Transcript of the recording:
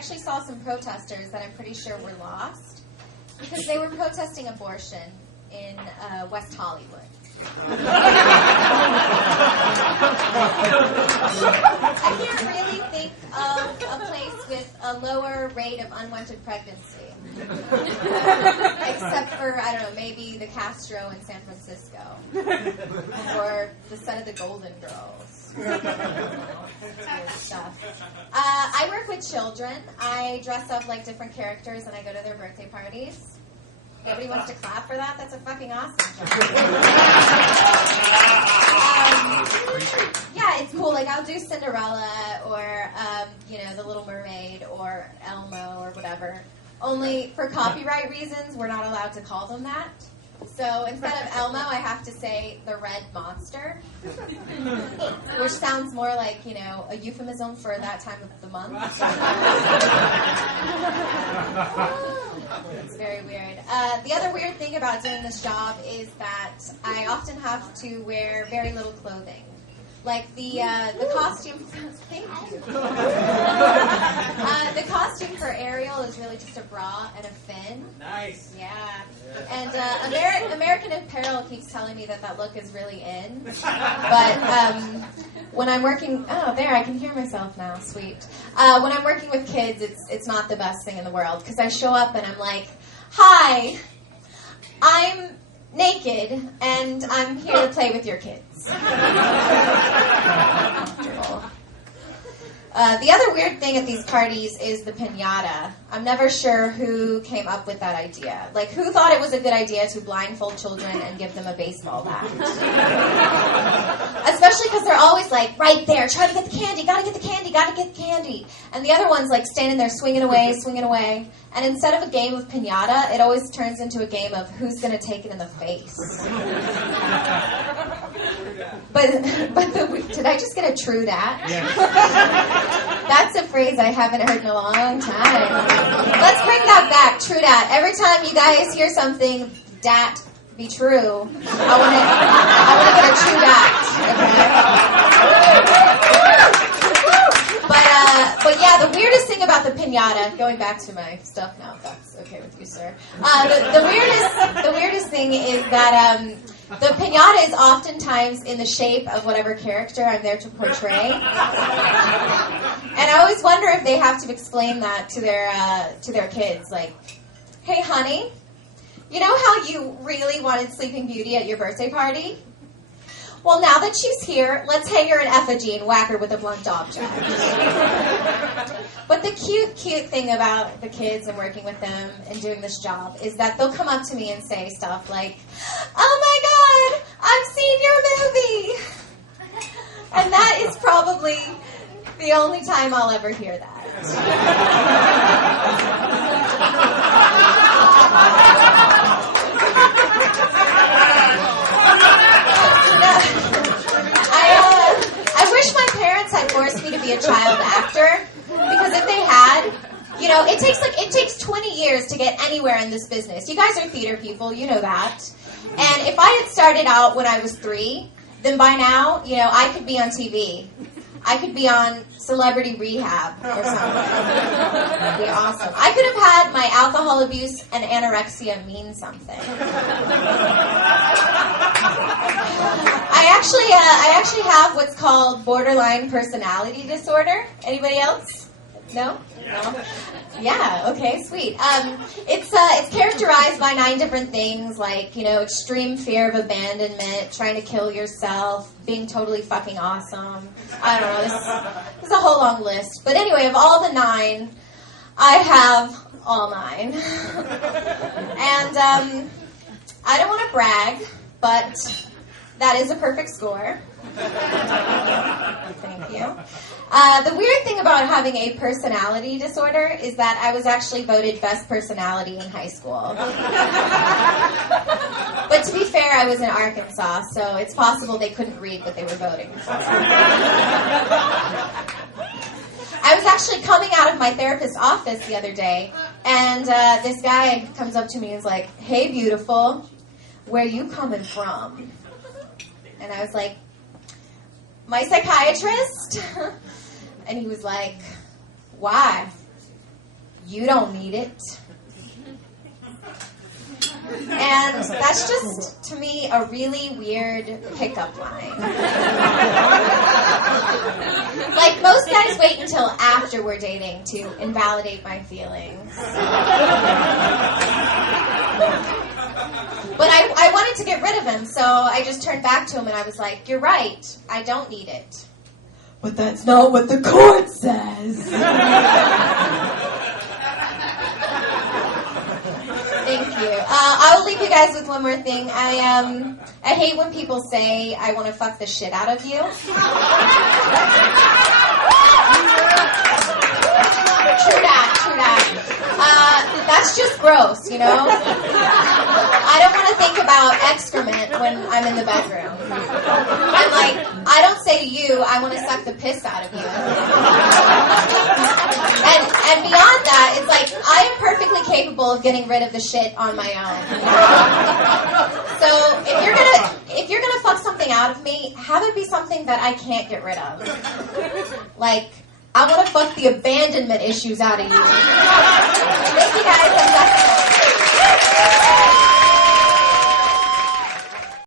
actually saw some protesters that I'm pretty sure were lost because they were protesting abortion in West Hollywood. I can't really think of a place with a lower rate of unwanted pregnancy. Except for, I don't know, maybe the Castro in San Francisco. Or the set of the Golden Girls. Weird stuff. I work with children. I dress up like different characters and I go to their birthday parties. Nobody wants to clap for that? That's a fucking awesome job. Yeah, it's cool. Like, I'll do Cinderella or, The Little Mermaid or Elmo or whatever. Only for copyright reasons, we're not allowed to call them that. So instead of Elmo, I have to say the Red Monster, which sounds more like, a euphemism for that time of the month. It's very weird. The other weird thing about doing this job is that I often have to wear very little clothing. Like the costume. Thank you. The costume for Ariel is really just a bra and a fin. Nice. Yeah. And American Apparel keeps telling me that look is really in. But when I'm working, there, I can hear myself now. Sweet. When I'm working with kids, it's not the best thing in the world because I show up and I'm like, "Hi, I'm naked and I'm here to play with your kids." The other weird thing at these parties is the piñata. I'm never sure who came up with that idea. Like, who thought it was a good idea to blindfold children and give them a baseball bat? Especially because they're always like, right there, try to get the candy, gotta get the candy, gotta get the candy. And the other one's like standing there swinging away. And instead of a game of piñata, it always turns into a game of who's gonna take it in the face. But did I just get a true dat? Yes. That's a phrase I haven't heard in a long time. Let's bring that back, true dat. Every time you guys hear something, dat be true, I want to get a true dat. Okay? But yeah, the weirdest thing about the piñata, going back to my stuff now, if that's okay with you, sir. The weirdest thing is that the piñata is oftentimes in the shape of whatever character I'm there to portray. And I always wonder if they have to explain that to their kids. Like, "Hey, honey, you know how you really wanted Sleeping Beauty at your birthday party? Well, now that she's here, let's hang her in effigy and whack her with a blunt object." But the cute thing about the kids and working with them and doing this job is that they'll come up to me and say stuff like, "Oh my God, I've seen your movie." And that is probably the only time I'll ever hear that. I wish my parents had forced me to be a child actor, because if they had, it takes 20 years to get anywhere in this business. You guys are theater people, you know that. And if I had started out when I was 3, then by now, I could be on TV. I could be on Celebrity Rehab or something. That'd be awesome. I could have had my alcohol abuse and anorexia mean something. I actually have what's called borderline personality disorder. Anybody else? No? No? Yeah, okay, sweet. It's characterized by 9 different things, like, extreme fear of abandonment, trying to kill yourself, being totally fucking awesome. I don't know, this is a whole long list. But anyway, of all the 9, I have all 9. And I don't want to brag, but that is a perfect score. Thank you. The weird thing about having a personality disorder is that I was actually voted best personality in high school. But to be fair, I was in Arkansas, so it's possible they couldn't read what they were voting for. I was actually coming out of my therapist's office the other day, and this guy comes up to me and is like, "Hey, beautiful, where you coming from?" And I was like, "My psychiatrist." And he was like, "Why?" you don't need it. And that's just, to me, a really weird pickup line. Like, most guys wait until after we're dating to invalidate my feelings. But I wanted to get rid of him, so I just turned back to him and I was like, you're right, I don't need it. But that's not what the court says. Thank you. I will leave you guys with one more thing. I hate when people say, I want to fuck the shit out of you. True that. That's just gross, you know? I don't want to think about excrement when I'm in the bedroom. I'm like, I don't say to you, I want to suck the piss out of you. And beyond that, it's like, I am perfectly capable of getting rid of the shit on my own. So if you're gonna fuck something out of me, have it be something that I can't get rid of. Like, I want to fuck the abandonment issues out of you. Thank you guys. I'm Jessica.